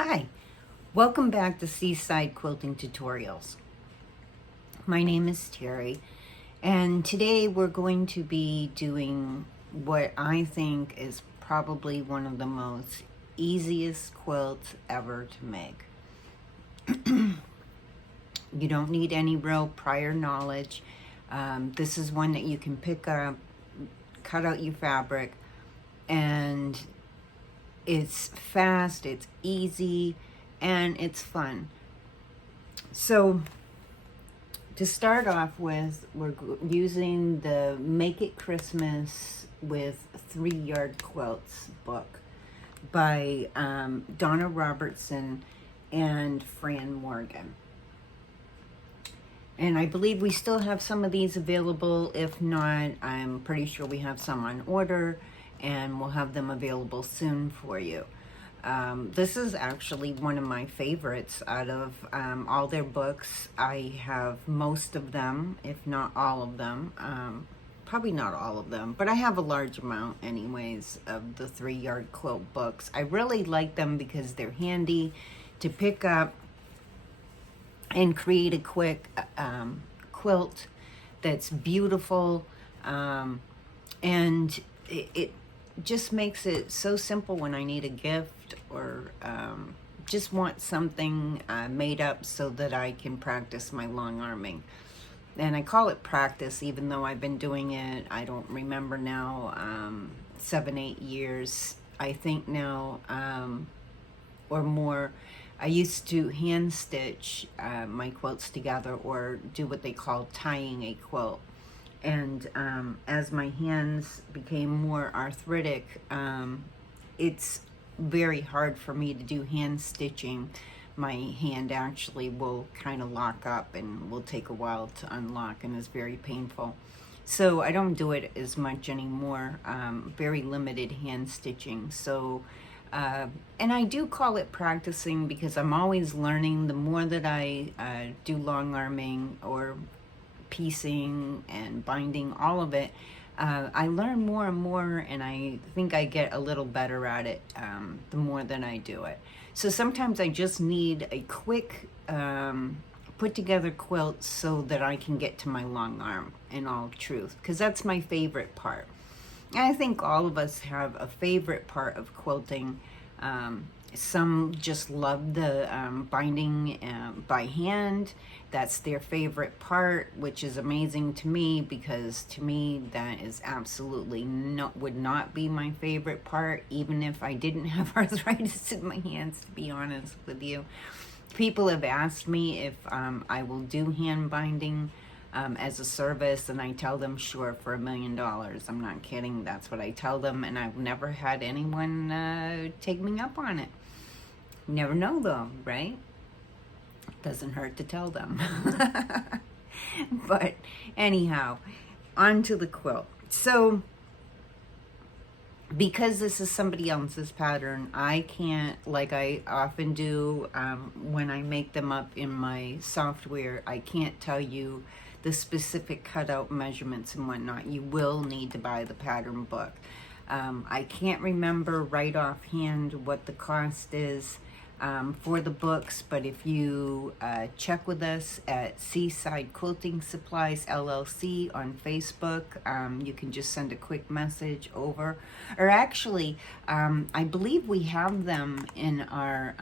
Hi, welcome back to Seaside Quilting Tutorials. My name is Terry, and today we're going to be doing what I think is probably one of the most easiest quilts ever to make. You don't need any real prior knowledge. This is one that you can pick up, cut out your fabric, and it's fast, it's easy, and it's fun. So to start off with, we're using the Make It Christmas with 3-Yard Quilts book by Donna Robertson and Fran Morgan. And I believe we still have some of these available. If not, I'm pretty sure we have some on order, and we'll have them available soon for you. This is actually one of my favorites out of all their books. I have most of them, if not all of them. Probably not all of them, but I have a large amount anyways of the 3-Yard Quilt books. I really like them because they're handy to pick up and create a quick quilt that's beautiful, and it just makes it so simple when I need a gift or just want something made up so that I can practice my long arming. And I call it practice, even though I've been doing it, I don't remember now, 7-8 years, I think now, or more. I used to hand stitch my quilts together, or do what they call tying a quilt. And as my hands became more arthritic, it's very hard for me to do hand stitching. My hand actually will kind of lock up and will take a while to unlock, and is very painful. So I don't do it as much anymore, very limited hand stitching. So and I do call it practicing because I'm always learning. The more that I do long arming or piecing and binding, all of it, I learn more and more, and I think I get a little better at it the more that I do it. So sometimes I just need a quick put together quilt so that I can get to my long arm, in all truth, because that's my favorite part. I think all of us have a favorite part of quilting. Some just love the binding by hand. That's their favorite part, which is amazing to me, because to me that is absolutely would not be my favorite part, even if I didn't have arthritis in my hands, to be honest with you. People have asked me if I will do hand binding as a service, and I tell them sure, for $1 million. I'm not kidding, that's what I tell them, and I've never had anyone take me up on it. You never know though, right? Doesn't hurt to tell them. But anyhow, on to the quilt. So because this is somebody else's pattern, I can't, like I often do when I make them up in my software, I can't tell you the specific cutout measurements and whatnot. You will need to buy the pattern book. I can't remember right offhand what the cost is for the books, but if you check with us at Seaside Quilting Supplies LLC on Facebook, you can just send a quick message over. Or actually, I believe we have them in our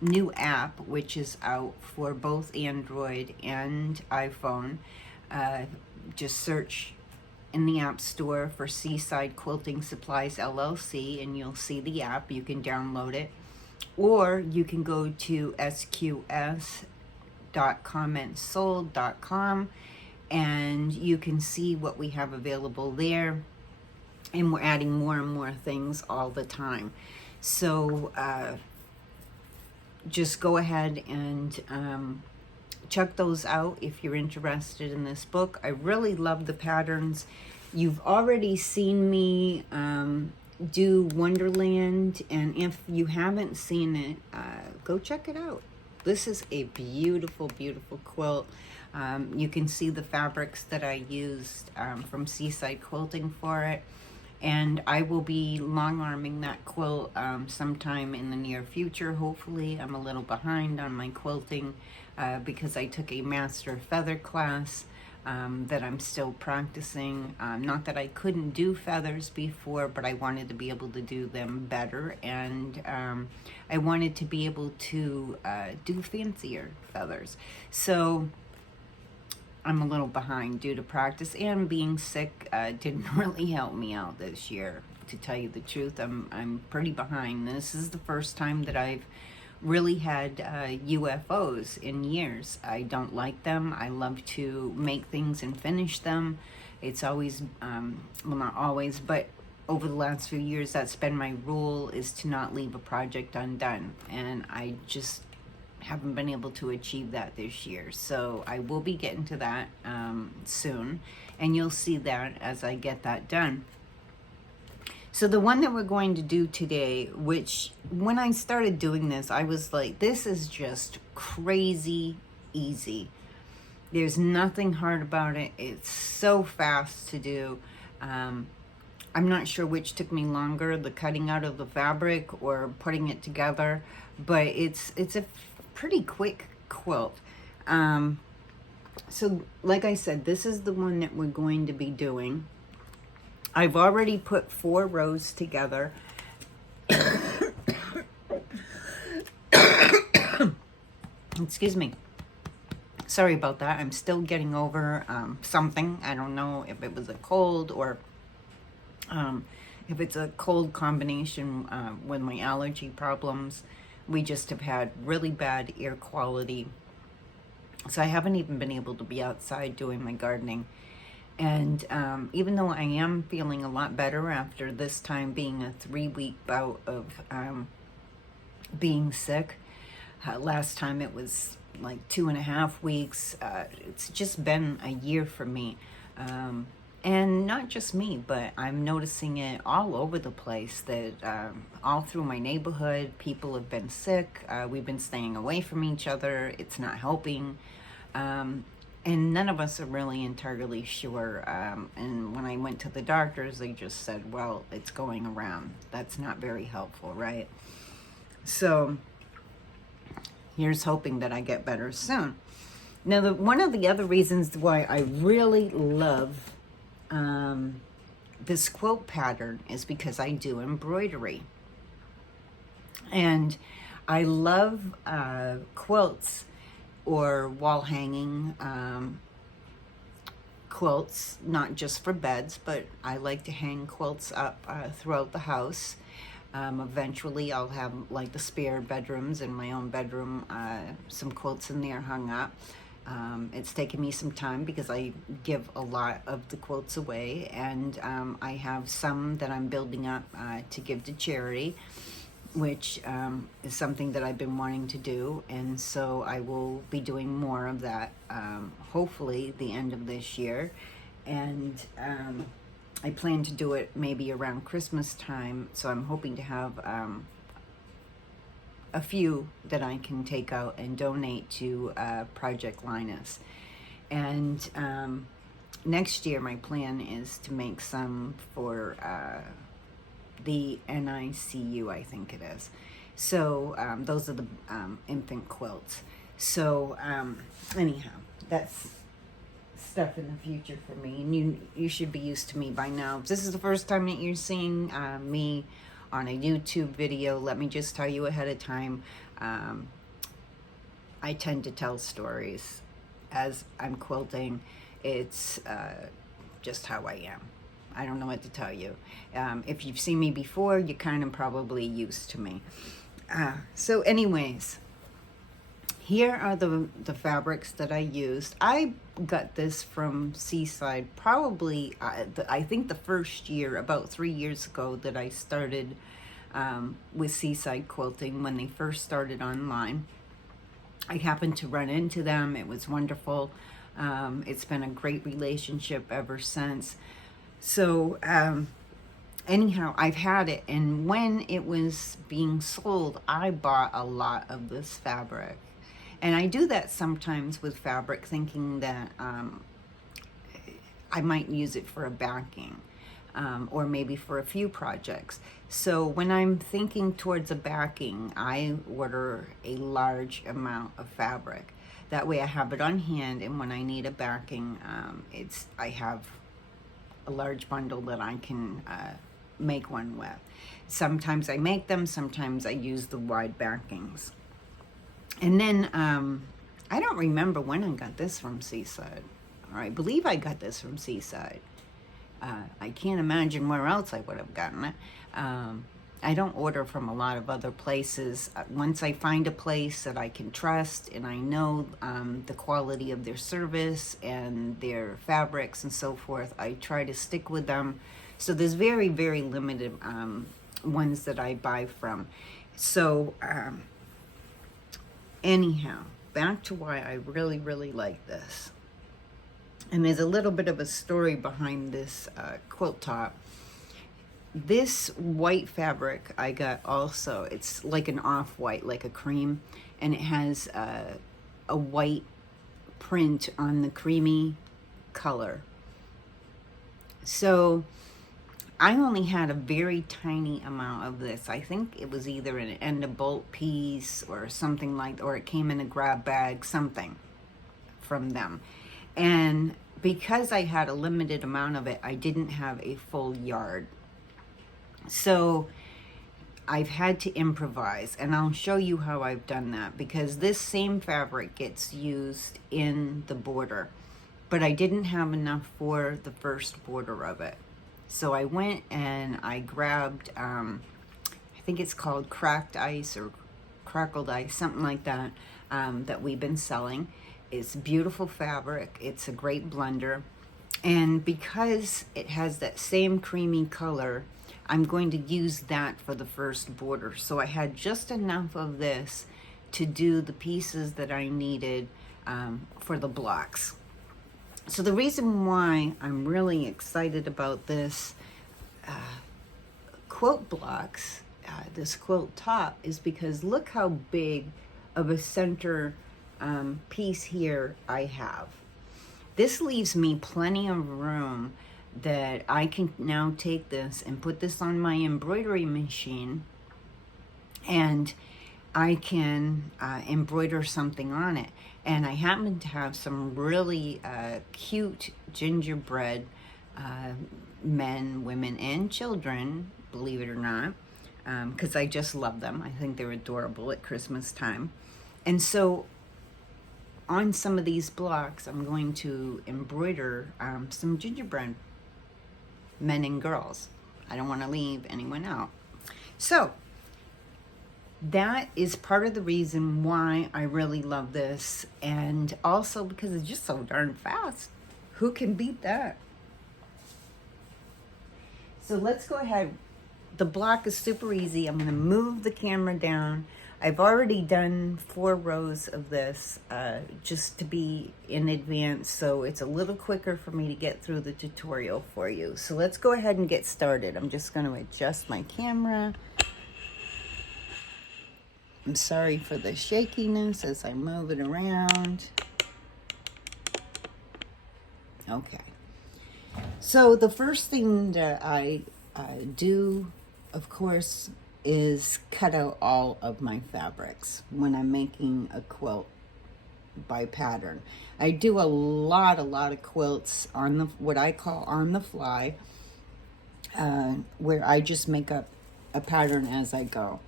new app, which is out for both Android and iPhone. Just search in the App Store for Seaside Quilting Supplies LLC, and you'll see the app. You can download it, or you can go to sqs.commentsold.com, and you can see what we have available there. And we're adding more and more things all the time. So just go ahead and check those out if you're interested in this book. I really love the patterns. You've already seen me do Wonderland, and if you haven't seen it, go check it out. This is a beautiful, beautiful quilt. You can see the fabrics that I used from Seaside Quilting for it. And I will be long arming that quilt sometime in the near future, hopefully. I'm a little behind on my quilting because I took a master feather class that I'm still practicing. Not that I couldn't do feathers before, but I wanted to be able to do them better, and I wanted to be able to do fancier feathers. So I'm a little behind due to practice, and being sick didn't really help me out this year. To tell you the truth, I'm pretty behind. This is the first time that I've really had UFOs in years. I don't like them. I love to make things and finish them. It's always, well, not always, but over the last few years, that's been my rule, is to not leave a project undone. And I just haven't been able to achieve that this year. So I will be getting to that soon, and you'll see that as I get that done. So the one that we're going to do today, which when I started doing this, I was like, this is just crazy easy. There's nothing hard about it. It's so fast to do. I'm not sure which took me longer, the cutting out of the fabric or putting it together, but it's a pretty quick quilt. So like I said, this is the one that we're going to be doing. I've already put 4 rows together. Excuse me. Sorry about that. I'm still getting over something. I don't know if it was a cold or if it's a cold combination with my allergy problems. We just have had really bad air quality. So I haven't even been able to be outside doing my gardening. And even though I am feeling a lot better after this time being a 3-week bout of being sick, last time it was like 2.5 weeks. It's just been a year for me. And not just me, but I'm noticing it all over the place, that all through my neighborhood, people have been sick. We've been staying away from each other. It's not helping. And none of us are really entirely sure. And when I went to the doctors, they just said, well, it's going around. That's not very helpful, right? So here's hoping that I get better soon. Now, one of the other reasons why I really love this quilt pattern is because I do embroidery. And I love quilts or wall hanging quilts, not just for beds, but I like to hang quilts up throughout the house. Eventually I'll have like the spare bedrooms in my own bedroom, some quilts in there hung up. It's taken me some time because I give a lot of the quilts away, and I have some that I'm building up to give to charity, which is something that I've been wanting to do, and so I will be doing more of that hopefully the end of this year. And I plan to do it maybe around Christmas time, so I'm hoping to have a few that I can take out and donate to Project Linus. And next year my plan is to make some for the NICU, I think it is. So those are the infant quilts. So anyhow, that's stuff in the future for me, and you should be used to me by now. If this is the first time that you're seeing me on a YouTube video, let me just tell you ahead of time, I tend to tell stories as I'm quilting. It's just how I am. I don't know what to tell you. If you've seen me before, you're kind of probably used to me. So anyways, here are the fabrics that I used. I got this from Seaside probably, I think the first year, about 3 years ago, that I started with Seaside Quilting when they first started online. I happened to run into them. It was wonderful. It's been a great relationship ever since. So anyhow, I've had it, and when it was being sold, I bought a lot of this fabric. And I do that sometimes with fabric, thinking that I might use it for a backing. or maybe for a few projects. So when I'm thinking towards a backing, I order a large amount of fabric. That way I have it on hand, and when I need a backing, I have a large bundle that I can make one with. Sometimes I make them, sometimes I use the wide backings. And then I don't remember when I got this from Seaside. Or I believe I got this from Seaside. I can't imagine where else I would have gotten it. I don't order from a lot of other places. Once I find a place that I can trust and I know the quality of their service and their fabrics and so forth, I try to stick with them. So there's very, very limited ones that I buy from. So anyhow, back to why I really, really like this. And there's a little bit of a story behind this quilt top. This white fabric I got also, it's like an off-white, like a cream, and it has a white print on the creamy color. So I only had a very tiny amount of this. I think it was either an end of bolt piece or something like, or it came in a grab bag, something from them. And because I had a limited amount of it, I didn't have a full yard. So I've had to improvise, and I'll show you how I've done that, because this same fabric gets used in the border, but I didn't have enough for the first border of it. So I went and I grabbed, I think it's called cracked ice or crackled ice, something like that, that we've been selling. It's beautiful fabric. It's a great blender. And because it has that same creamy color, I'm going to use that for the first border. So I had just enough of this to do the pieces that I needed for the blocks. So the reason why I'm really excited about this quilt blocks, this quilt top, is because look how big of a center piece here I have. This leaves me plenty of room that I can now take this and put this on my embroidery machine, and I can embroider something on it. And I happen to have some really cute gingerbread men, women, and children, believe it or not, because I just love them. I think they're adorable at Christmas time. And so on some of these blocks, I'm going to embroider some gingerbread men and girls. I don't want to leave anyone out. So that is part of the reason why I really love this, and also because it's just so darn fast. Who can beat that? So let's go ahead. The block is super easy. I'm going to move the camera down. I've already done 4 rows of this just to be in advance, so it's a little quicker for me to get through the tutorial for you. So let's go ahead and get started. I'm just going to adjust my camera. I'm sorry for the shakiness as I move it around. Okay. So the first thing that I do, of course, is cut out all of my fabrics when I'm making a quilt by pattern. I do a lot of quilts on the what I call on the fly, where I just make up a pattern as I go.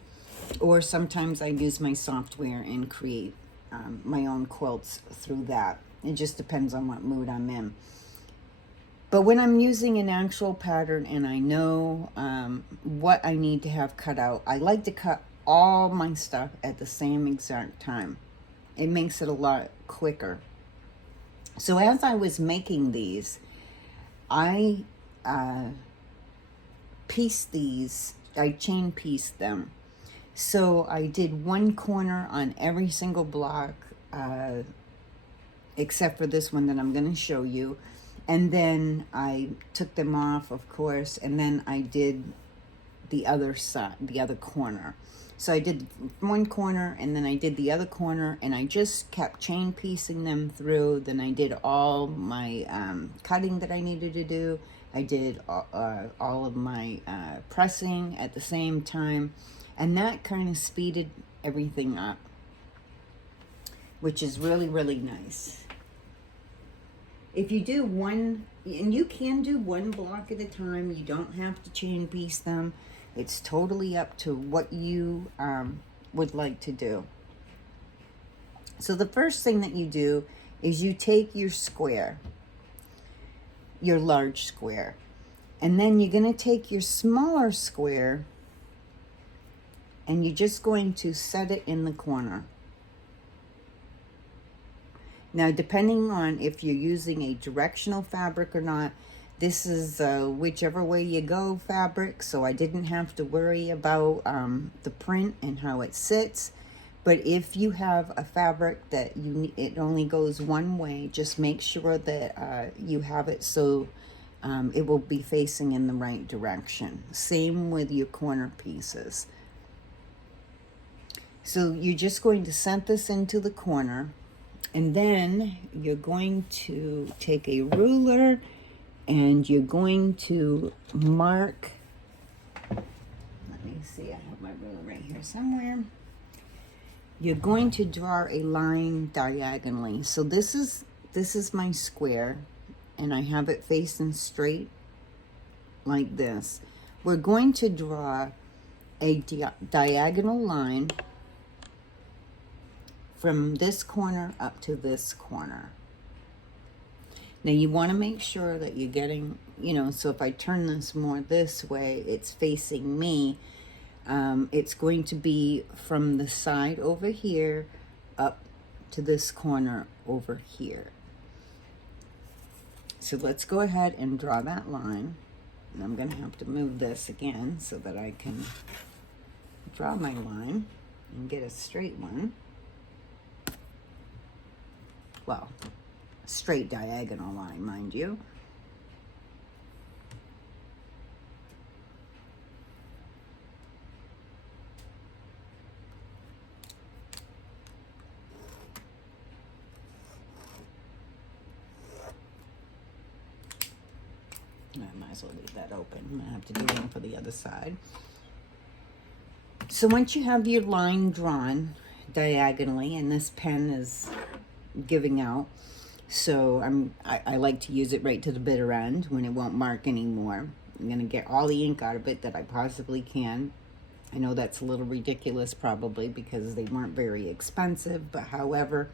Or sometimes I use my software and create my own quilts through that. It just depends on what mood I'm in. But when I'm using an actual pattern and I know what I need to have cut out, I like to cut all my stuff at the same exact time. It makes it a lot quicker. So as I was making these, I pieced these, I chain pieced them. So I did one corner on every single block, except for this one that I'm going to show you. And then I took them off, of course, and then I did the other side, the other corner. So I did one corner, and then I did the other corner, and I just kept chain piecing them through. Then I did all my cutting that I needed to do, I did all of my pressing at the same time, and that kind of speeded everything up, which is really, really nice. If you do one, and you can do one block at a time, you don't have to chain piece them. It's totally up to what you would like to do. So the first thing that you do is you take your square, your large square, and then you're going to take your smaller square and you're just going to set it in the corner. Now, depending on if you're using a directional fabric or not, this is whichever way you go fabric, so I didn't have to worry about the print and how it sits. But if you have a fabric that it only goes one way, just make sure that you have it so it will be facing in the right direction. Same with your corner pieces. So you're just going to set this into the corner, and then you're going to take a ruler and you're going to mark. Let me see, I have my ruler right here somewhere. You're going to draw a line diagonally. So this is my square, and I have it facing straight like this. We're going to draw a diagonal line from this corner up to this corner. Now you want to make sure that you're getting, so if I turn this more this way, it's facing me. It's going to be from the side over here up to this corner over here. So let's go ahead and draw that line. And I'm going to have to move this again so that I can draw my line and get a straight one. Well, straight diagonal line, mind you. I might as well leave that open. I'm going to have to do one for the other side. So once you have your line drawn diagonally, and this pen is giving out, so I like to use it right to the bitter end when it won't mark anymore. I'm going to get all the ink out of it that I possibly can. I know that's a little ridiculous probably because they weren't very expensive, but however,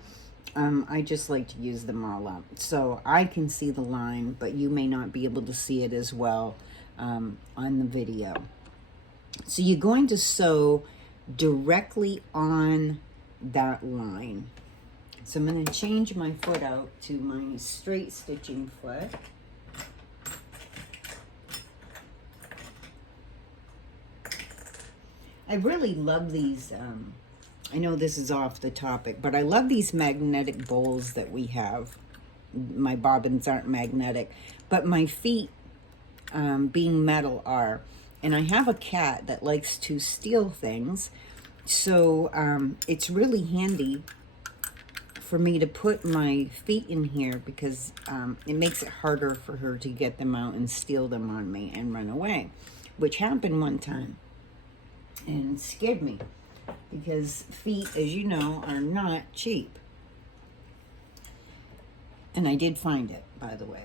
I just like to use them all up. So I can see the line, but you may not be able to see it as well on the video. So you're going to sew directly on that line. So I'm going to change my foot out to my straight stitching foot. I really love these, I know this is off the topic, but I love these magnetic bowls that we have. My bobbins aren't magnetic, but my feet, being metal, are. And I have a cat that likes to steal things, so it's really handy for me to put my feet in here because it makes it harder for her to get them out and steal them on me and run away, which happened one time and scared me because feet, as you know, are not cheap. And I did find it, by the way.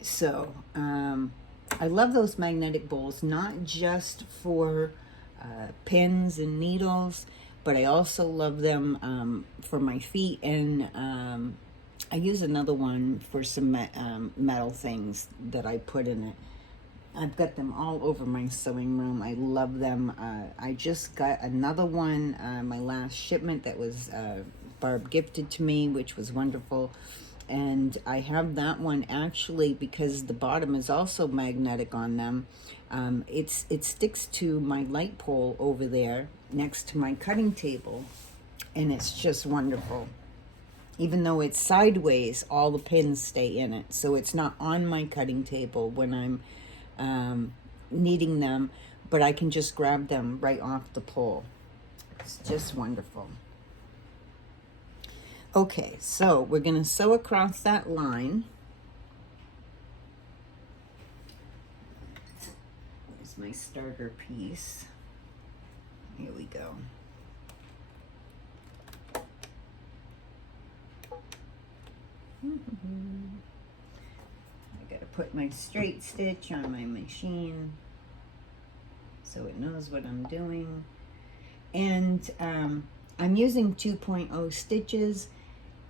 So I love those magnetic bowls, not just for pins and needles, but I also love them for my feet, and I use another one for some metal things that I put in it. I've got them all over my sewing room. I love them. I just got another one, my last shipment that was Barb gifted to me, which was wonderful. And I have that one actually because the bottom is also magnetic on them. It sticks to my light pole over there next to my cutting table, and it's just wonderful. Even though it's sideways, all the pins stay in it, so it's not on my cutting table when I'm needing them, but I can just grab them right off the pole. It's just wonderful. Okay, so we're going to sew across that line. my starter piece. Here we go. I gotta put my straight stitch on my machine so it knows what I'm doing. And I'm using 2.0 stitches,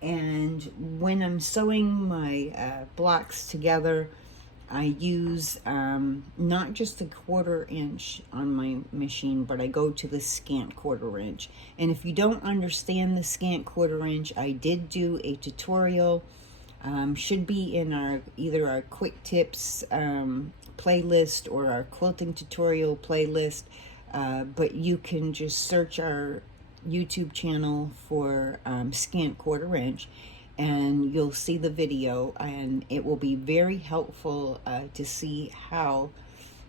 and when I'm sewing my blocks together, I use not just a 1/4 inch on my machine, but I go to the scant 1/4 inch. And if you don't understand the scant 1/4 inch, I did do a tutorial, should be in either our quick tips playlist or our quilting tutorial playlist, but you can just search our YouTube channel for scant 1/4 inch, and you'll see the video, and it will be very helpful to see how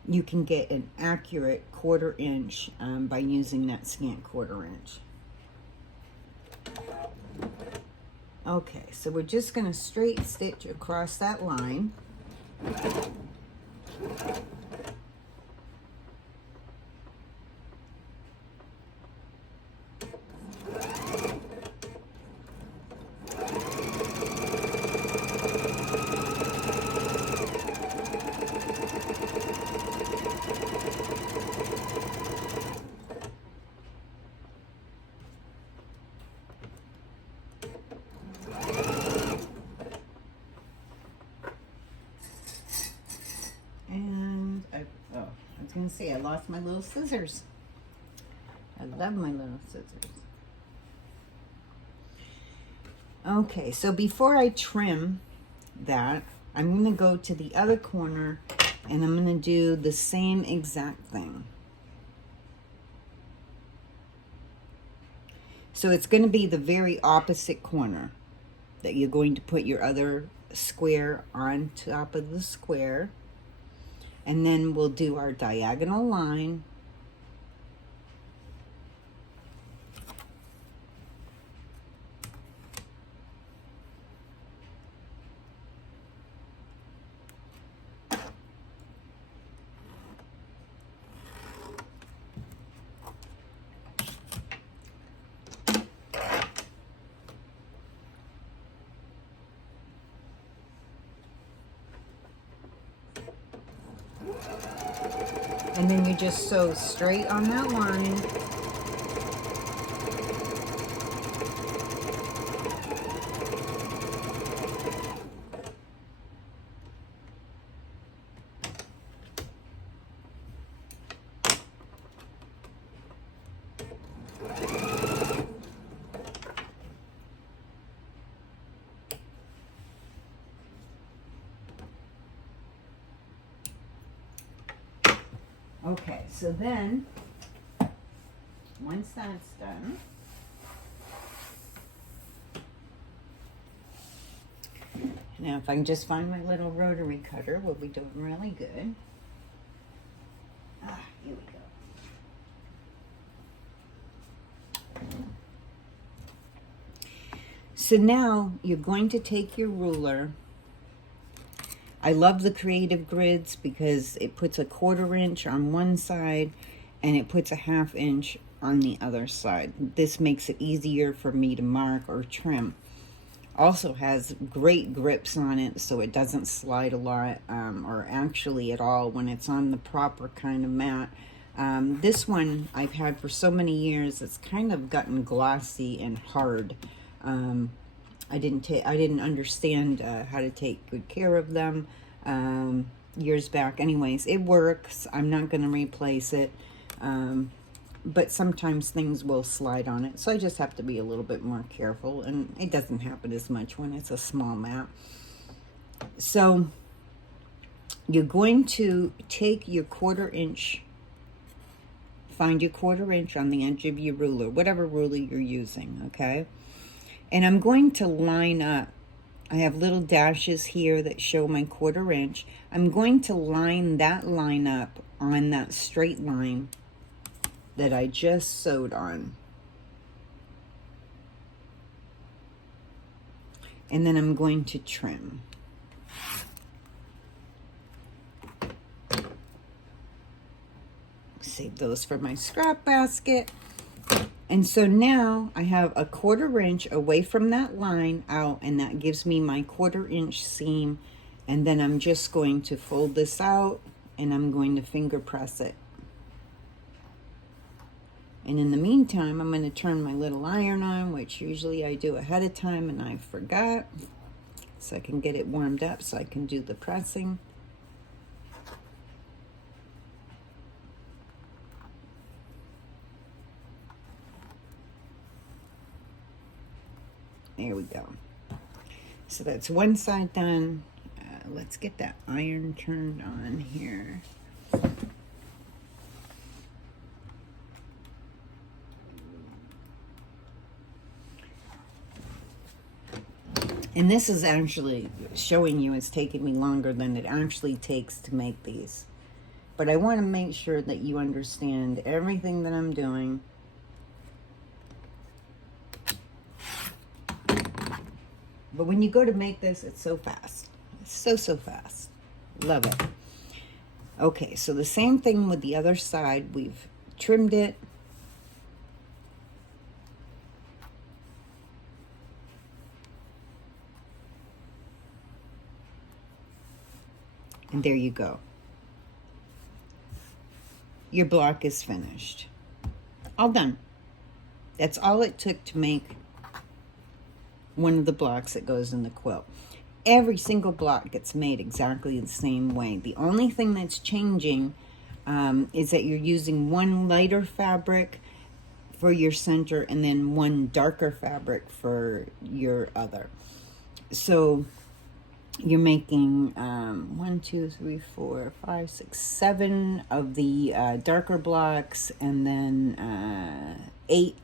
you can get an accurate 1/4 inch by using that scant 1/4 inch. Okay, so we're just going to straight stitch across that line. I was going to say, I lost my little scissors. I love my little scissors. Okay, so before I trim that, I'm going to go to the other corner and I'm going to do the same exact thing. So it's going to be the very opposite corner that you're going to put your other square on top of the square. And then we'll do our diagonal line. And then you just sew straight on that line. Okay, so then, once that's done, now if I can just find my little rotary cutter, we'll be doing really good. Here we go. So now you're going to take your ruler. I love the creative grids because it puts a 1/4 inch on one side and it puts a 1/2 inch on the other side. This makes it easier for me to mark or trim. Also has great grips on it so it doesn't slide a lot or actually at all when it's on the proper kind of mat. This one I've had for so many years, it's kind of gotten glossy and hard. I didn't understand how to take good care of them years back. Anyways, it works. I'm not going to replace it. But sometimes things will slide on it. So I just have to be a little bit more careful. And it doesn't happen as much when it's a small mat. So you're going to take your 1/4 inch, find your 1/4 inch on the edge of your ruler, whatever ruler you're using, okay? And I'm going to line up. I have little dashes here that show my 1/4 inch. I'm going to line that line up on that straight line that I just sewed on. And then I'm going to trim. save those for my scrap basket. And so now I have a 1/4 inch away from that line out, and that gives me my 1/4 inch seam. And then I'm just going to fold this out and I'm going to finger press it. And in the meantime, I'm going to turn my little iron on, which usually I do ahead of time and I forgot. So I can get it warmed up so I can do the pressing. There we go. So that's one side done. Let's get that iron turned on here. And this is actually showing you it's taking me longer than it actually takes to make these. But I want to make sure that you understand everything that I'm doing. But when you go to make this, it's so fast. It's so fast. Love it. Okay, so the same thing with the other side. We've trimmed it. And there you go. Your block is finished. All done. That's all it took to make one of the blocks that goes in the quilt. Every single block gets made exactly the same way. The only thing that's changing is that you're using one lighter fabric for your center and then one darker fabric for your other. So you're making 1, 2, 3, 4, 5, 6, 7 of the darker blocks, and then 8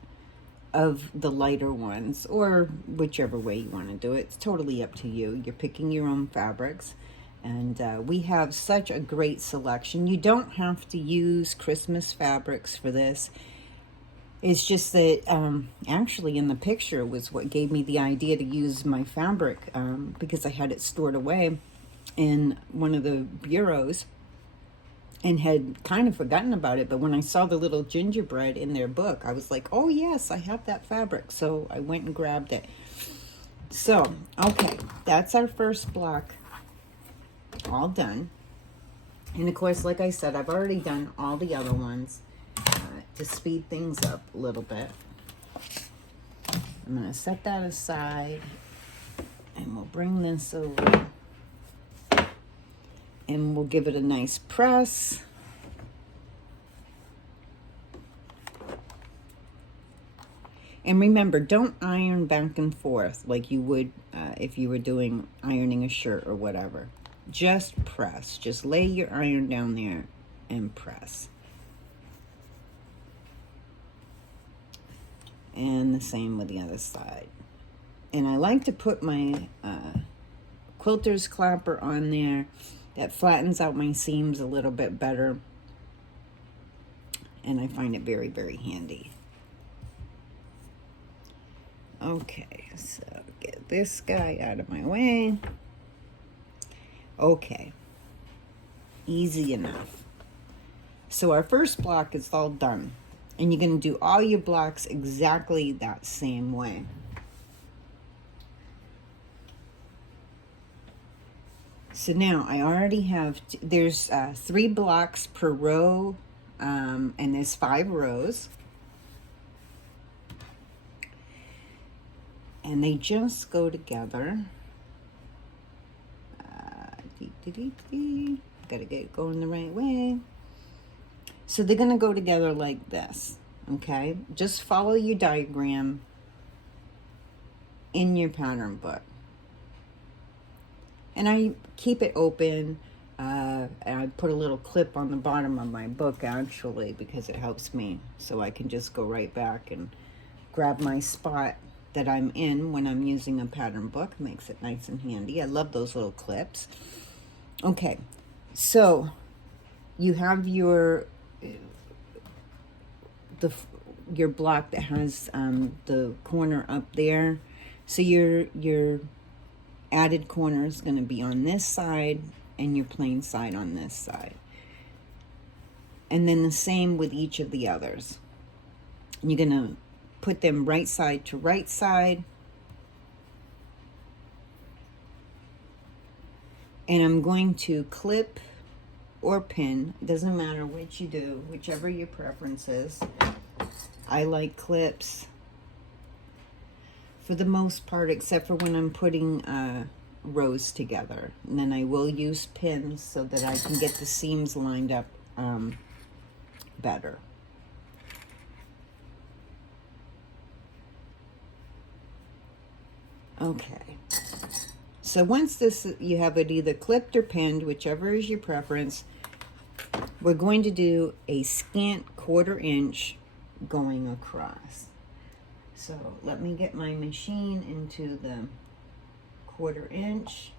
of the lighter ones, or whichever way you want to do it. It's totally up to you. You're picking your own fabrics, and we have such a great selection. You don't have to use Christmas fabrics for this. It's just that actually in the picture was what gave me the idea to use my fabric, because I had it stored away in one of the bureaus and had kind of forgotten about it. But when I saw the little gingerbread in their book, I was like, oh yes, I have that fabric. So I went and grabbed it. So, okay, that's our first block all done. And of course, like I said, I've already done all the other ones to speed things up a little bit. I'm going to set that aside, and we'll bring this over. And we'll give it a nice press. And remember, don't iron back and forth like you would if you were doing ironing a shirt or whatever. Just press. Just lay your iron down there and press. And the same with the other side. And I like to put my quilter's clapper on there. That flattens out my seams a little bit better. And I find it very, very handy. Okay, so get this guy out of my way. Okay, easy enough. So our first block is all done. And you're going to do all your blocks exactly that same way. So now I already have, there's 3 blocks per row, and there's 5 rows. And they just go together. Gotta get it going the right way. So they're gonna go together like this, okay? Just follow your diagram in your pattern book. And I keep it open, and I put a little clip on the bottom of my book actually, because it helps me, so I can just go right back and grab my spot that I'm in when I'm using a pattern book. Makes it nice and handy. I love those little clips. Okay, so you have your block that has the corner up there. So your added corner is going to be on this side and your plain side on this side. And then the same with each of the others. You're going to put them right side to right side. And I'm going to clip or pin. It doesn't matter which you do, whichever your preference is. I like clips for the most part, except for when I'm putting rows together. And then I will use pins so that I can get the seams lined up better. Okay. So once this, you have it either clipped or pinned, whichever is your preference, we're going to do a scant 1/4 inch going across. So let me get my machine into the 1/4 inch.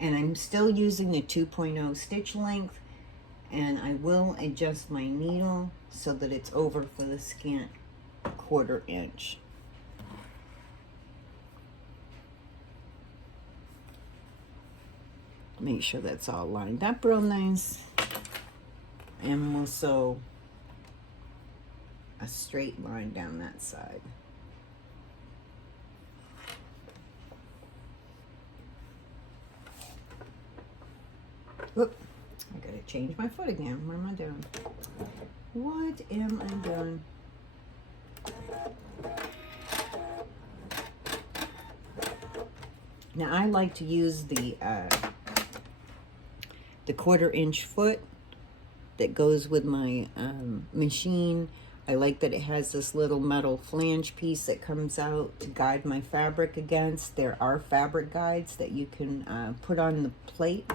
And I'm still using the 2.0 stitch length, and I will adjust my needle so that it's over for the scant 1/4 inch. Make sure that's all lined up real nice. And we'll sew a straight line down that side. Whoop, I gotta change my foot again. What am I doing? What am I doing? Now I like to use the 1/4 inch foot that goes with my machine. I like that it has this little metal flange piece that comes out to guide my fabric against. There are fabric guides that you can put on the plate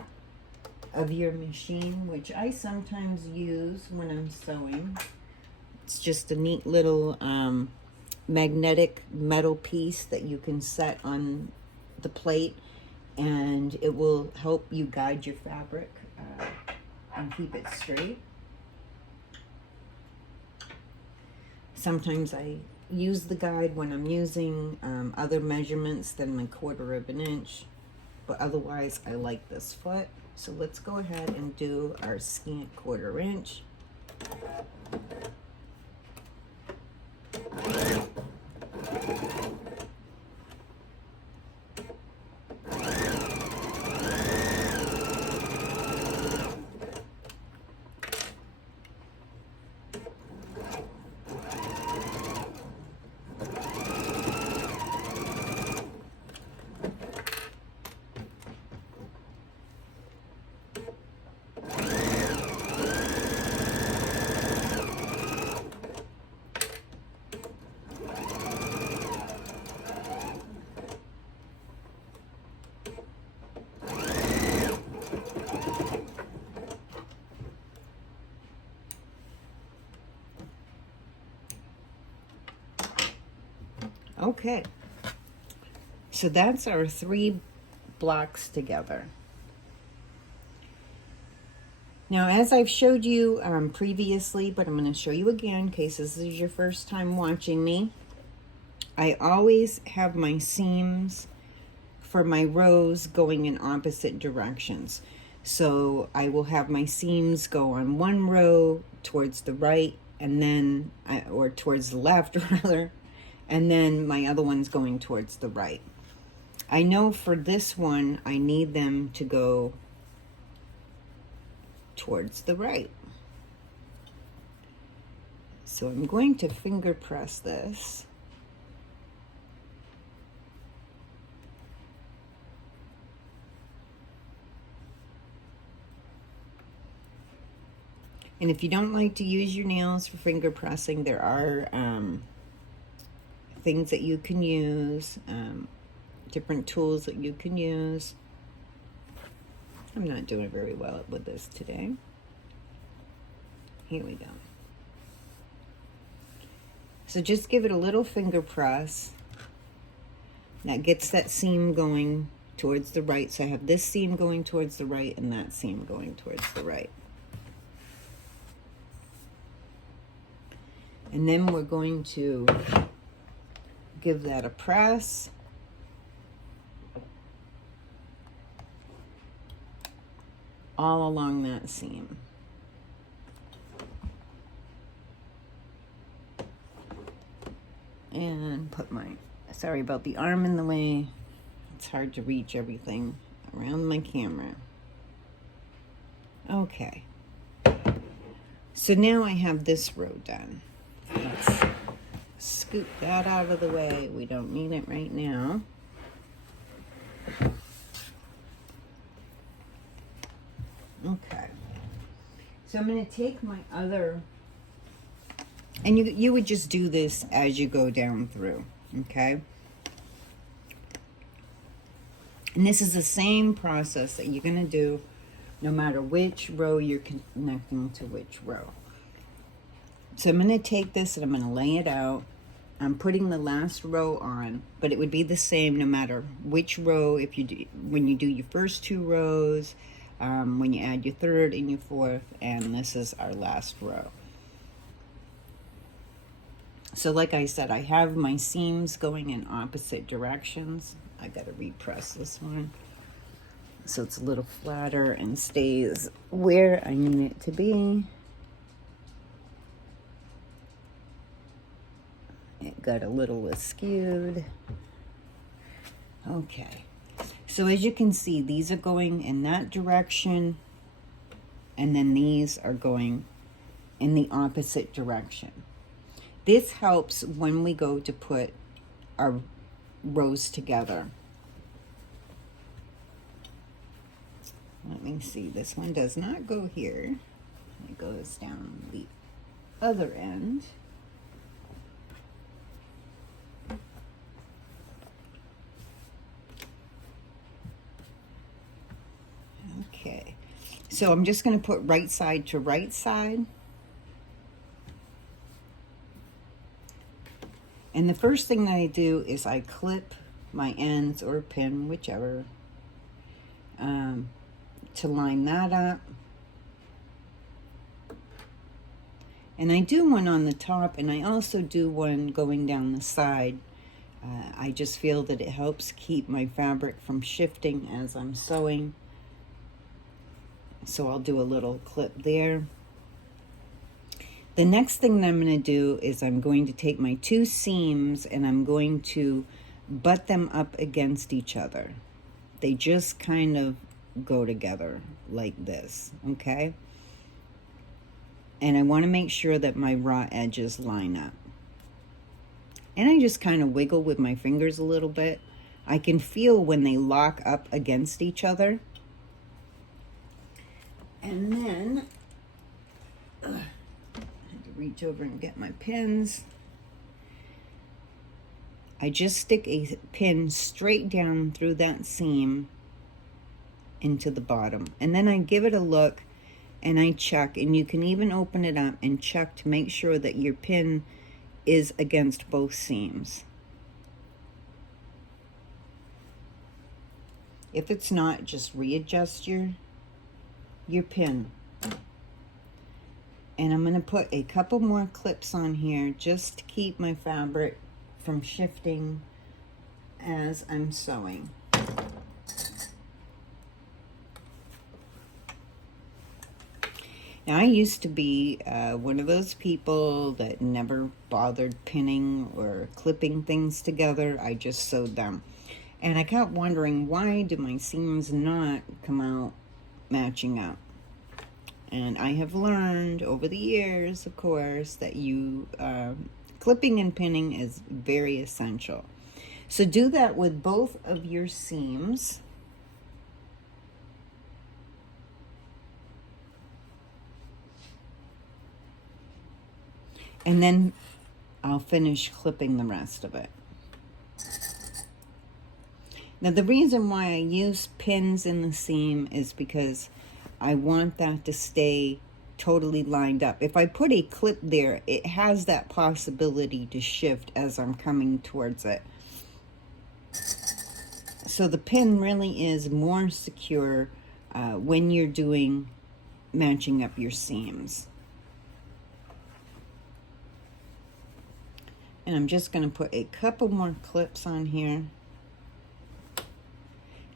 of your machine, which I sometimes use when I'm sewing. It's just a neat little magnetic metal piece that you can set on the plate, and it will help you guide your fabric and keep it straight. Sometimes I use the guide when I'm using other measurements than my 1/4 inch, but otherwise I like this foot. So let's go ahead and do our scant 1/4 inch. Okay, so that's our 3 blocks together. Now, as I've showed you previously, but I'm going to show you again in case this is your first time watching me, I always have my seams for my rows going in opposite directions. So I will have my seams go on one row towards the right, and then, or towards the left rather, and then my other one's going towards the right. I know for this one, I need them to go towards the right. So I'm going to finger press this. And if you don't like to use your nails for finger pressing, there are things that you can use, different tools that you can use. I'm not doing very well with this today. Here we go. So just give it a little finger press. That gets that seam going towards the right. So I have this seam going towards the right and that seam going towards the right. And then we're going to give that a press. all along that seam. And put my, sorry about the arm in the way. It's hard to reach everything around my camera. Okay. So now I have this row done. Let's scoop that out of the way. We don't need it right now. Okay. So I'm going to take my other, and you would just do this as you go down through, okay? And this is the same process that you're going to do no matter which row you're connecting to which row. So I'm going to take this and I'm going to lay it out. I'm putting the last row on, but it would be the same no matter which row. If you do, when you do your first 2 rows, when you add your third and your fourth, and this is our last row. So like I said, I have my seams going in opposite directions. I gotta repress this one so it's a little flatter and stays where I need it to be. It got a little askewed. Okay, so as you can see, these are going in that direction, and then these are going in the opposite direction. This helps when we go to put our rows together. Let me see, this one does not go here. It goes down the other end. Okay, so I'm just going to put right side to right side. And the first thing that I do is I clip my ends or pin, whichever, to line that up. And I do one on the top, and I also do one going down the side. I just feel that it helps keep my fabric from shifting as I'm sewing. So I'll do a little clip there. The next thing that I'm going to do is I'm going to take my 2 seams and I'm going to butt them up against each other. They just kind of go together like this, okay? And I want to make sure that my raw edges line up. And I just kind of wiggle with my fingers a little bit. I can feel when they lock up against each other. And then I had to reach over and get my pins. I just stick a pin straight down through that seam into the bottom. And then I give it a look and I check, and you can even open it up and check to make sure that your pin is against both seams. If it's not, just readjust your pin. And I'm going to put a couple more clips on here just to keep my fabric from shifting as I'm sewing. Now, I used to be one of those people that never bothered pinning or clipping things together. I just sewed them. And I kept wondering, why do my seams not come out matching up? And I have learned over the years, of course, that clipping and pinning is very essential. So do that with both of your seams. And then I'll finish clipping the rest of it. Now, the reason why I use pins in the seam is because I want that to stay totally lined up. If I put a clip there, it has that possibility to shift as I'm coming towards it. So the pin really is more secure when you're doing matching up your seams. And I'm just going to put a couple more clips on here.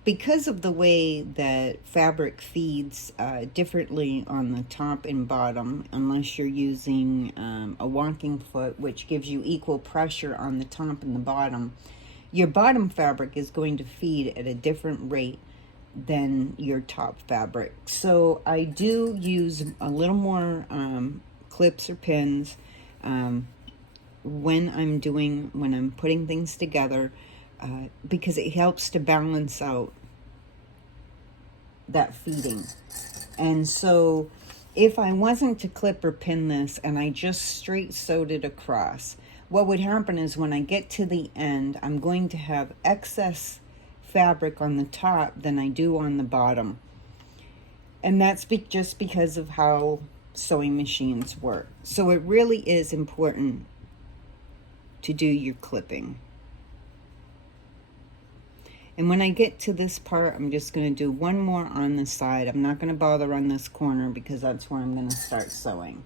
Because of the way that fabric feeds differently on the top and bottom, unless you're using a walking foot, which gives you equal pressure on the top and the bottom, your bottom fabric is going to feed at a different rate than your top fabric. So I do use a little more clips or pins when I'm putting things together, because it helps to balance out that feeding. And so if I wasn't to clip or pin this and I just straight sewed it across, what would happen is when I get to the end, I'm going to have excess fabric on the top than I do on the bottom. And that's just because of how sewing machines work. So it really is important to do your clipping. And when I get to this part, I'm just going to do one more on the side. I'm not going to bother on this corner because that's where I'm going to start sewing.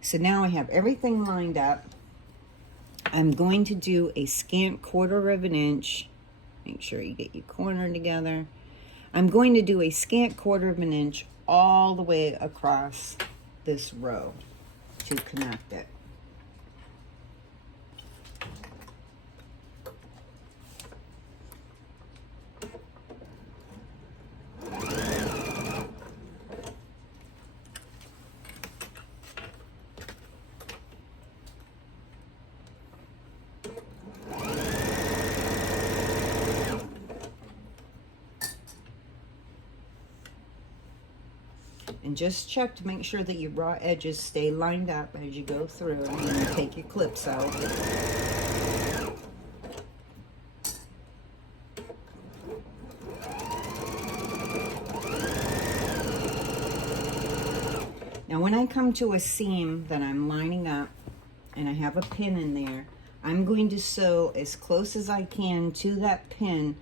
So now I have everything lined up. I'm going to do a scant 1/4 of an inch. Make sure you get your corner together. I'm going to do a scant 1/4 of an inch all the way across this row to connect it. And just check to make sure that your raw edges stay lined up as you go through, and then take your clips out. Now when I come to a seam that I'm lining up and I have a pin in there, I'm going to sew as close as I can to that pin,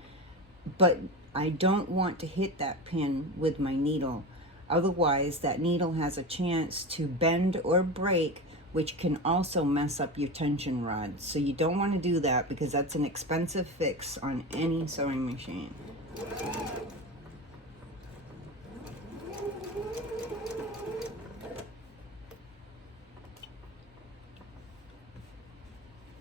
but I don't want to hit that pin with my needle. Otherwise, that needle has a chance to bend or break, which can also mess up your tension rod. So you don't want to do that because that's an expensive fix on any sewing machine.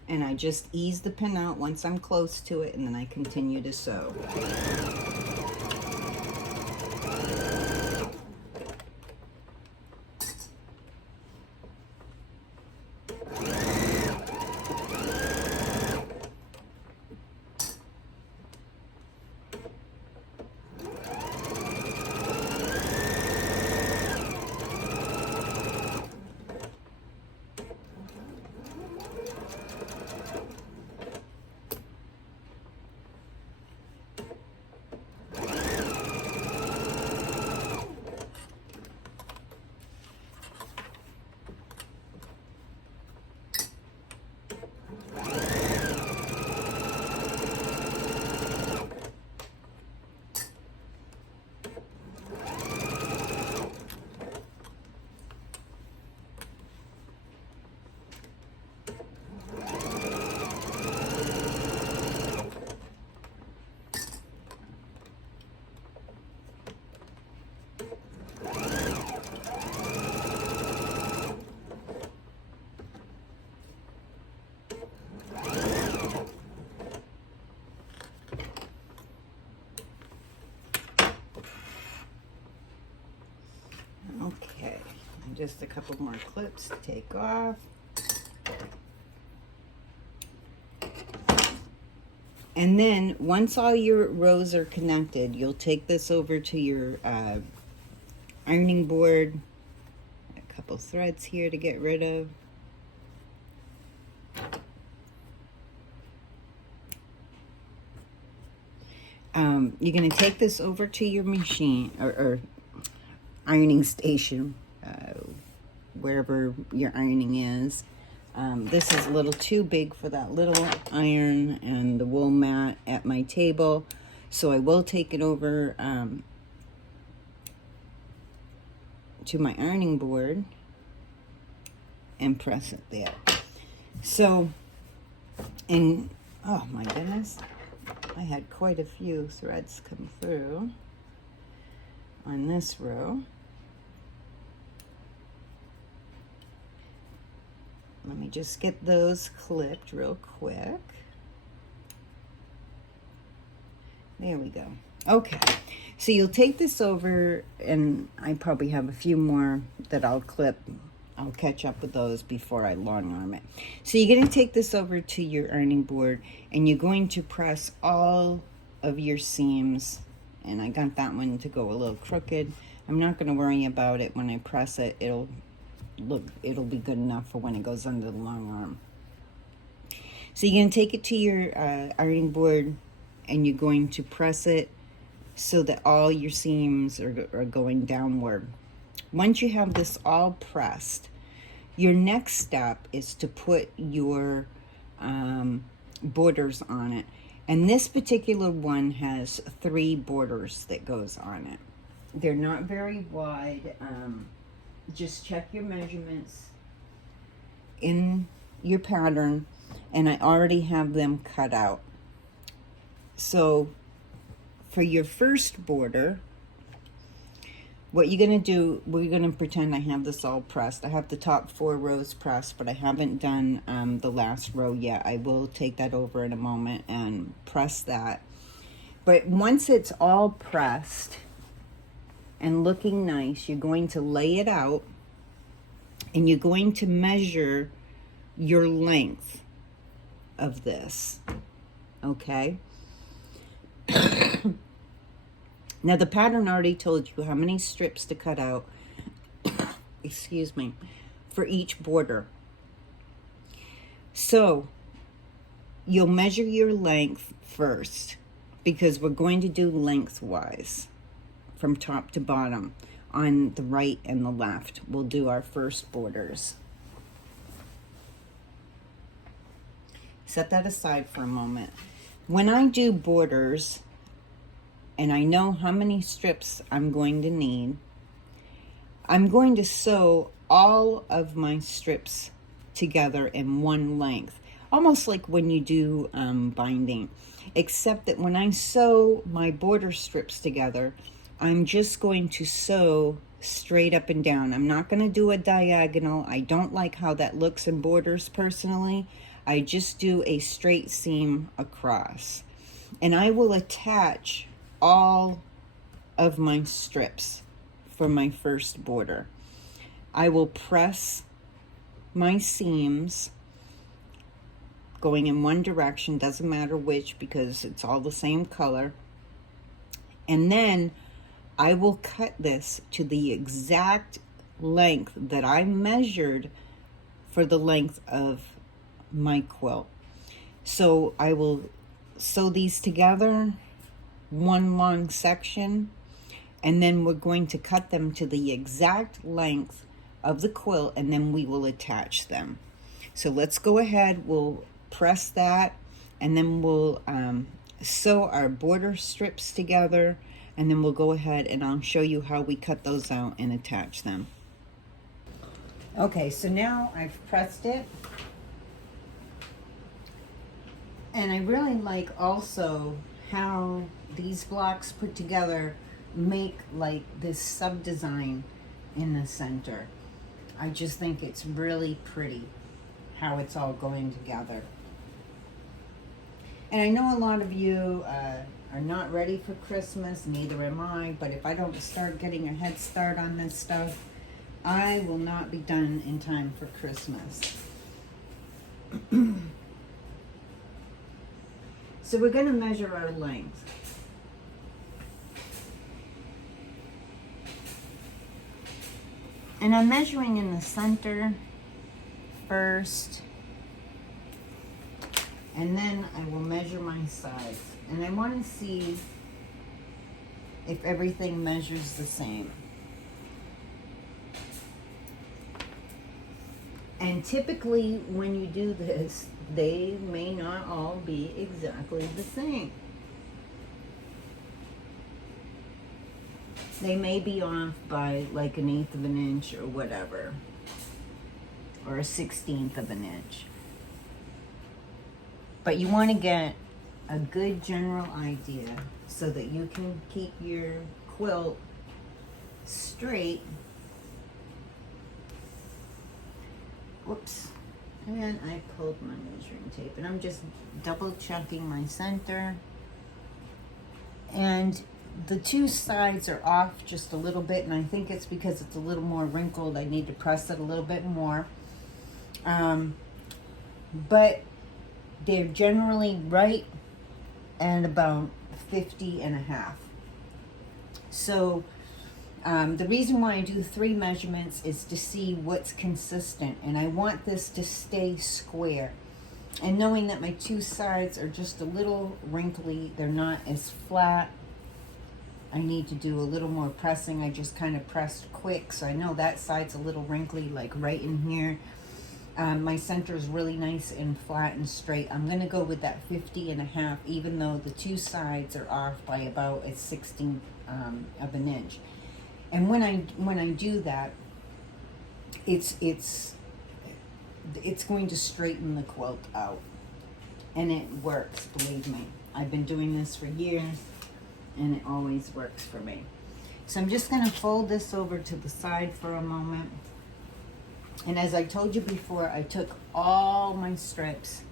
And I just ease the pin out once I'm close to it, and then I continue to sew. Okay, just a couple more clips to take off. And then once all your rows are connected, you'll take this over to your ironing board. A couple threads here to get rid of. You're going to take this over to your machine or ironing station, wherever your ironing is. This is a little too big for that little iron and the wool mat at my table, so I will take it over to my ironing board and press it there. So And, oh my goodness, I had quite a few threads come through on this row. Let me just get those clipped real quick. There we go. Okay, so you'll take this over, and I probably have a few more that I'll clip. I'll catch up with those before I long arm it. So you're going to take this over to your ironing board, and you're going to press all of your seams. And I got that one to go a little crooked. I'm not going to worry about it when I press it. It'll be good enough for when it goes under the long arm. So you're going to take it to your ironing board, and you're going to press it so that all your seams are going downward. Once you have this all pressed, your next step is to put your borders on it. And this particular one has 3 borders that goes on it. They're not very wide. Just check your measurements in your pattern, and I already have them cut out. So for your first border, what you're going to do, we're going to pretend I have this all pressed. I have the top 4 rows pressed, but I haven't done the last row yet. I will take that over in a moment and press that. But once it's all pressed and looking nice, you're going to lay it out, and you're going to measure your length of this, okay? Now, the pattern already told you how many strips to cut out, excuse me, for each border. So, you'll measure your length first, because we're going to do lengthwise from top to bottom. On the right and the left, we'll do our first borders. Set that aside for a moment. When I do borders, and I know how many strips I'm going to need, I'm going to sew all of my strips together in one length, almost like when you do binding, except that when I sew my border strips together, I'm just going to sew straight up and down. I'm not going to do a diagonal. I don't like how that looks in borders personally. I just do a straight seam across, and I will attach all of my strips for my first border. I will press my seams going in one direction, doesn't matter which, because it's all the same color, and then I will cut this to the exact length that I measured for the length of my quilt. So I will sew these together, one long section, and then we're going to cut them to the exact length of the quilt, and then we will attach them. So let's go ahead, we'll press that, and then we'll sew our border strips together, and then we'll go ahead and I'll show you how we cut those out and attach them. Okay, so now I've pressed it. And I really like also how these blocks put together make like this sub-design in the center. I just think it's really pretty how it's all going together. And I know a lot of you are not ready for Christmas, neither am I, but if I don't start getting a head start on this stuff, I will not be done in time for Christmas. So we're going to measure our length. And I'm measuring in the center first, and then I will measure my sides. And I want to see if everything measures the same. And typically when you do this, they may not all be exactly the same. They may be off by like 1/8 of an inch or whatever, or 1/16 of an inch. But you want to get a good general idea so that you can keep your quilt straight. Whoops. And I pulled my measuring tape, and I'm just double checking my center. And the two sides are off just a little bit, and I think it's because it's a little more wrinkled. I need to press it a little bit more. But they're generally right at about 50.5. So the reason why I do 3 measurements is to see what's consistent, and I want this to stay square. And knowing that my two sides are just a little wrinkly, they're not as flat, I need to do a little more pressing. I just kind of pressed quick, so I know that side's a little wrinkly, like right in here. My center is really nice and flat and straight. I'm going to go with that 50.5, even though the two sides are off by about a 16th of an inch. And when I do that, it's going to straighten the quilt out, and it works. Believe me, I've been doing this for years, and it always works for me. So I'm just going to fold this over to the side for a moment. And as I told you before, I took all my strips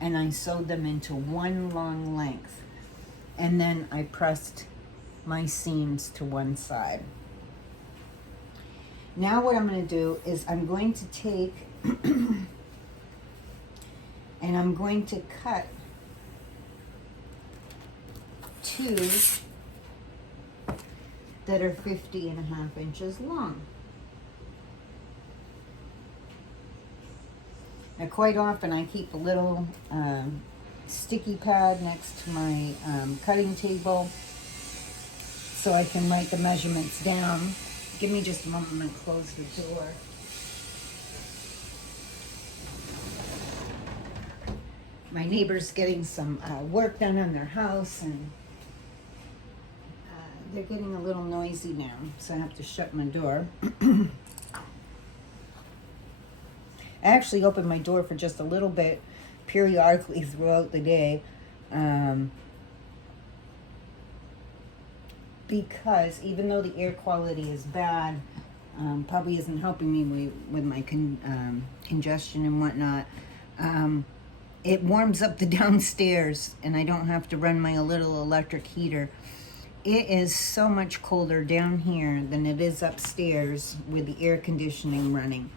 and I sewed them into one long length, and then I pressed my seams to one side. Now what I'm going to do is I'm going to take and I'm going to cut 2 that are 50.5 inches long. Now, quite often I keep a little sticky pad next to my cutting table so I can write the measurements down. Give me just a moment, I'm going to close the door. My neighbor's getting some work done on their house, and they're getting a little noisy now, so I have to shut my door. I actually open my door for just a little bit periodically throughout the day, because even though the air quality is bad, probably isn't helping me with my congestion and whatnot, it warms up the downstairs, and I don't have to run my little electric heater. It is so much colder down here than it is upstairs with the air conditioning running.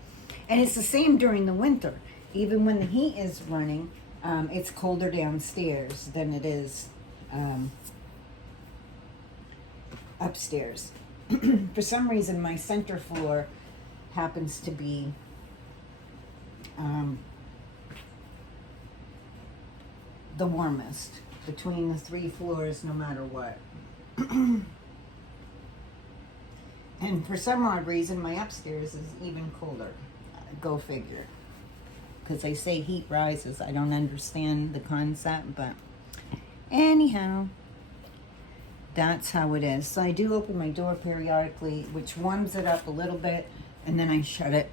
And it's the same during the winter. Even when the heat is running, it's colder downstairs than it is upstairs. For some reason, my center floor happens to be the warmest between the 3 floors, no matter what. And for some odd reason, my upstairs is even colder. Go figure. Because they say heat rises. I don't understand the concept, but anyhow, that's how it is. So I do open my door periodically, which warms it up a little bit, and then I shut it.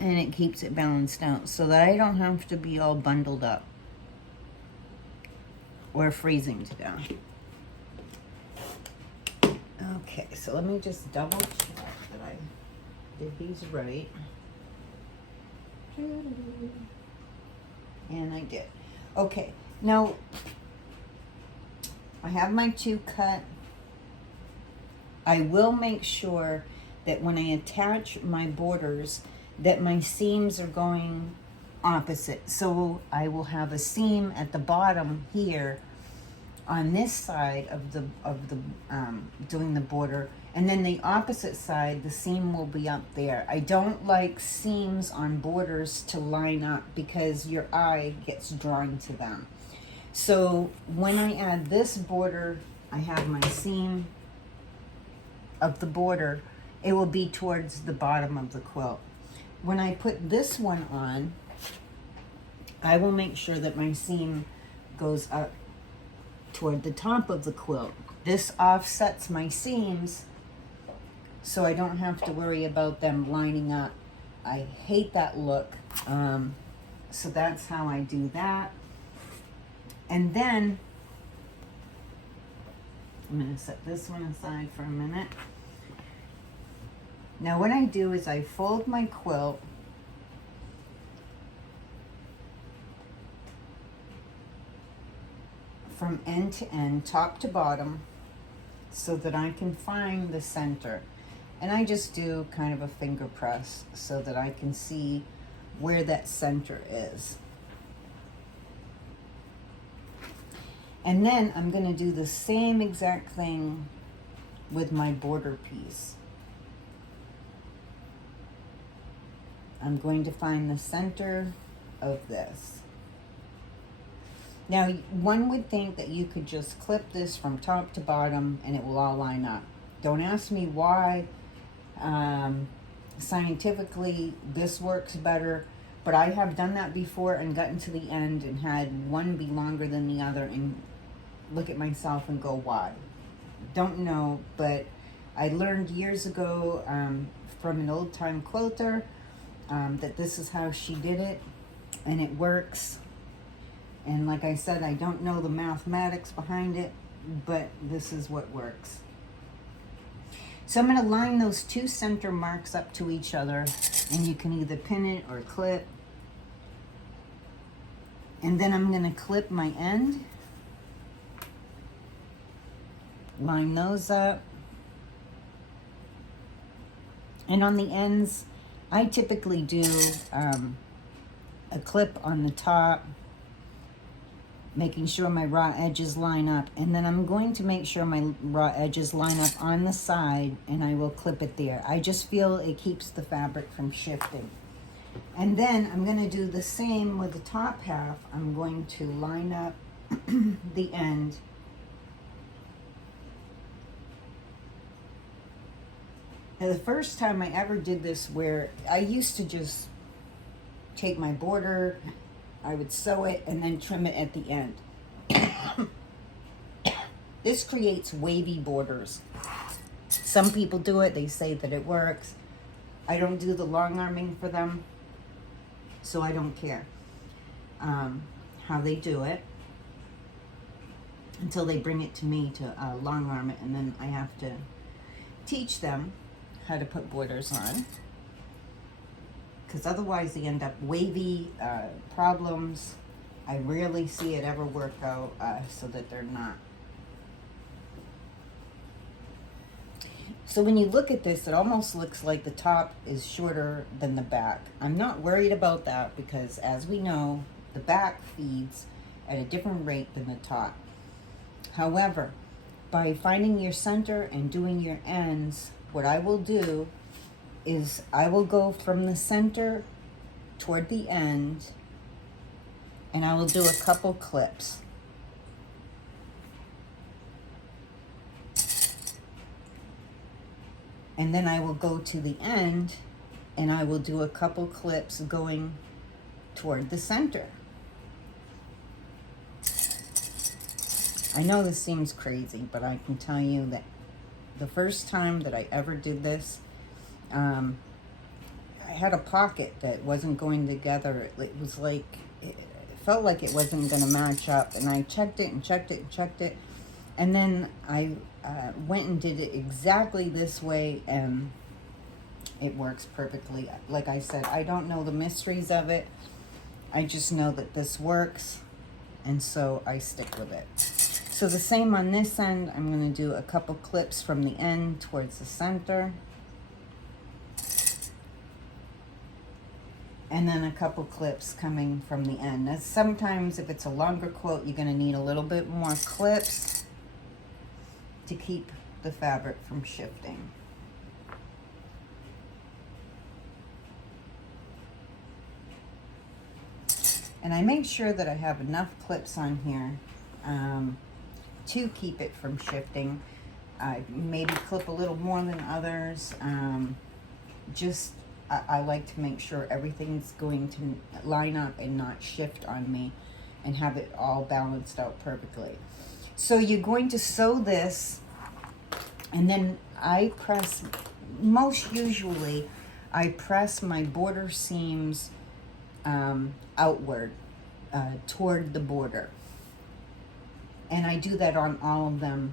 And it keeps it balanced out so that I don't have to be all bundled up or freezing to death. Okay, so let me just double check that I did these right. And I did. Okay, now I have my 2 cut. I will make sure that when I attach my borders that my seams are going opposite. So I will have a seam at the bottom here on this side of the doing the border, and then the opposite side, the seam will be up there. I don't like seams on borders to line up because your eye gets drawn to them. So when I add this border, I have my seam of the border, it will be towards the bottom of the quilt. When I put this one on, I will make sure that my seam goes up toward the top of the quilt. This offsets my seams so I don't have to worry about them lining up I hate that look. So that's how I do that. And then I'm going to set this one aside for a minute. Now what I do is I fold my quilt from end to end, top to bottom, so that I can find the center. And I just do kind of a finger press so that I can see where that center is. And then I'm going to do the same exact thing with my border piece. I'm going to find the center of this. Now, one would think that you could just clip this from top to bottom and it will all line up. Don't ask me why. Scientifically, this works better, but I have done that before and gotten to the end and had one be longer than the other and look at myself and go, why? Don't know, but I learned years ago from an old-time quilter that this is how she did it, and it works. And like I said, I don't know the mathematics behind it, but this is what works. So I'm going to line those two center marks up to each other, and you can either pin it or clip. And then I'm going to clip my end, line those up. And on the ends, I typically do a clip on the top, making sure my raw edges line up, and then I'm going to make sure my raw edges line up on the side, and I will clip it there. I just feel it keeps the fabric from shifting. And then I'm going to do the same with the top half. I'm going to line up the end, and the first time I ever did this, where I used to just take my border, I would sew it and then trim it at the end. This creates wavy borders. Some people do it, they say that it works. I don't do the long arming for them, so I don't care how they do it until they bring it to me to long arm it, and then I have to teach them how to put borders on, because otherwise they end up wavy problems. I rarely see it ever work out so that they're not. So when you look at this, it almost looks like the top is shorter than the back. I'm not worried about that because, as we know, the back feeds at a different rate than the top. However, by finding your center and doing your ends, what I will do is I will go from the center toward the end, and I will do a couple clips. And then I will go to the end and I will do a couple clips going toward the center. I know this seems crazy, but I can tell you that the first time that I ever did this, I had a pocket that wasn't going together. It was like, it felt like it wasn't going to match up, and I checked it and checked it and checked it, and then I went and did it exactly this way, and it works perfectly. Like I said, I don't know the mysteries of it. I just know that this works, and so I stick with it. So the same on this end. I'm going to do a couple clips from the end towards the center, and then a couple clips coming from the end. Now, sometimes if it's a longer quilt, you're going to need a little bit more clips to keep the fabric from shifting. And I make sure that I have enough clips on here to keep it from shifting. I maybe clip a little more than others. I like to make sure everything's going to line up and not shift on me, and have it all balanced out perfectly. So you're going to sew this, and then I press, most usually I press my border seams outward toward the border. And I do that on all of them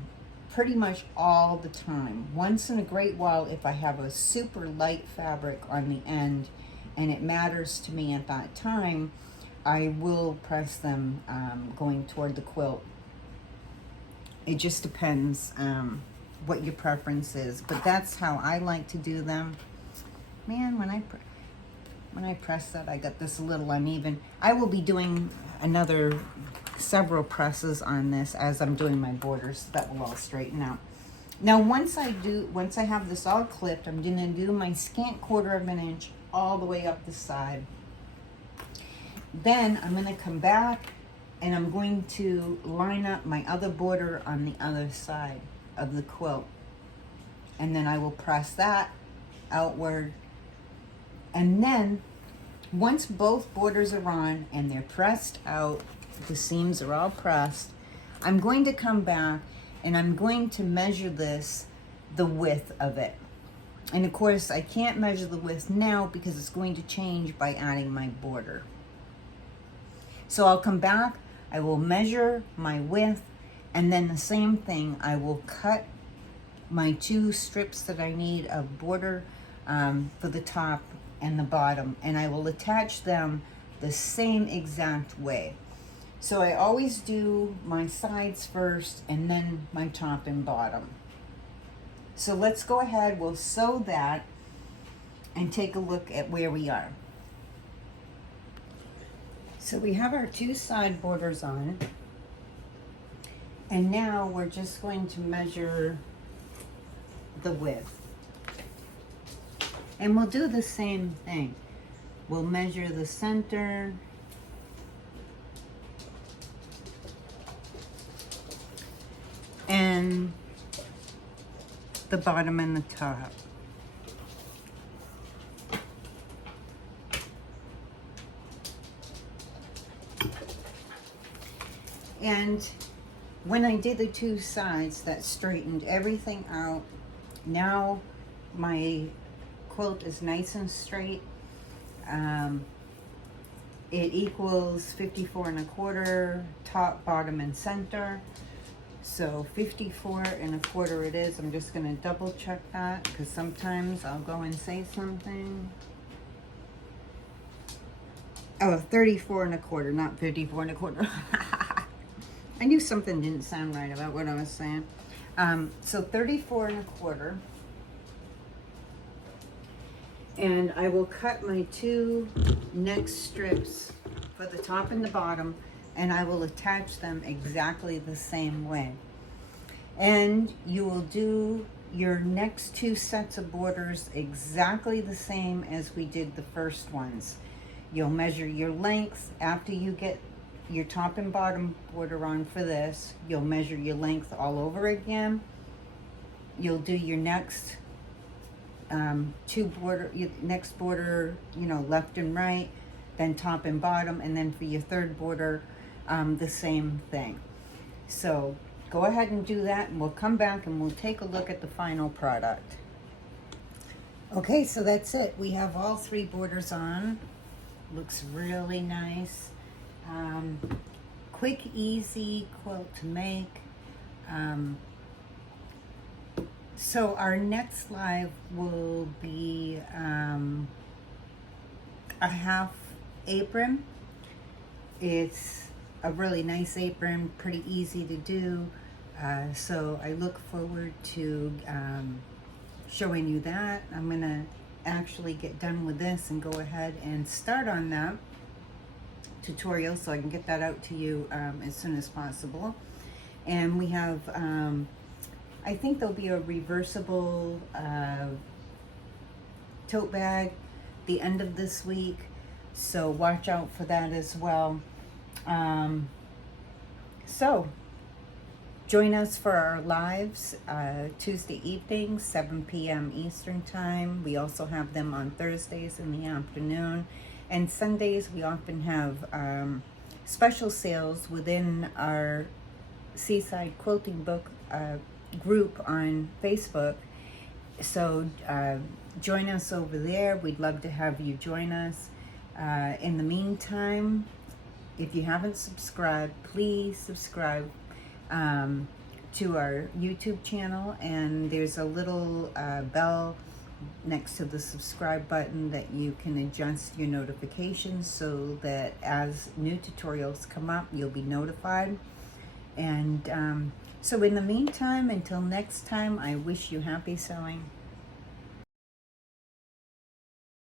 pretty much all the time. Once in a great while, if I have a super light fabric on the end and it matters to me at that time, I will press them going toward the quilt. It just depends what your preference is, but that's how I like to do them. Man, when I press that, I got this a little uneven. I will be doing several presses on this as I'm doing my borders. That will all straighten out. Now, once I have this all clipped, I'm gonna do my scant 1/4 of an inch all the way up the side. Then I'm gonna come back and I'm going to line up my other border on the other side of the quilt. And then I will press that outward. And then once both borders are on and they're pressed out, the seams are all pressed, I'm going to come back and I'm going to measure the width of it. And of course, I can't measure the width now because it's going to change by adding my border. So I'll come back, I will measure my width, and then the same thing, I will cut my 2 strips that I need of border for the top and the bottom, and I will attach them the same exact way. So I always do my sides first and then my top and bottom. So let's go ahead, we'll sew that and take a look at where we are. So we have our 2 side borders on, and now we're just going to measure the width. And we'll do the same thing. We'll measure the center, and the bottom and the top. And when I did the 2 sides, that straightened everything out. Now my quilt is nice and straight. It equals 54 1/4 top, bottom, and center. So 54 1/4 it is. I'm just gonna double check that because sometimes I'll go and say something. Oh, 34 1/4, not 54 1/4. I knew something didn't sound right about what I was saying. So 34 1/4. And I will cut my 2 next strips for the top and the bottom, and I will attach them exactly the same way. And you will do your next 2 sets of borders exactly the same as we did the first ones. You'll measure your length after you get your top and bottom border on for this. You'll measure your length all over again. You'll do your next next border, left and right, then top and bottom, and then for your 3rd border, the same thing. So go ahead and do that, and we'll come back and we'll take a look at the final product. Okay, so that's it. We have all 3 borders on. Looks really nice. Quick, easy quilt to make. So our next live will be a half apron. It's a really nice apron, pretty easy to do. So I look forward to showing you that. I'm gonna actually get done with this and go ahead and start on that tutorial so I can get that out to you as soon as possible. And we have I think there'll be a reversible tote bag the end of this week, so watch out for that as well. So join us for our lives Tuesday evenings, 7 p.m. Eastern time. We also have them on Thursdays in the afternoon, and Sundays we often have special sales within our Seaside Quilting book group on Facebook, So join us over there. We'd love to have you join us. In the meantime, if you haven't subscribed, please subscribe to our YouTube channel, and there's a little bell next to the subscribe button that you can adjust your notifications so that as new tutorials come up, you'll be notified. And so in the meantime, until next time, I wish you happy sewing.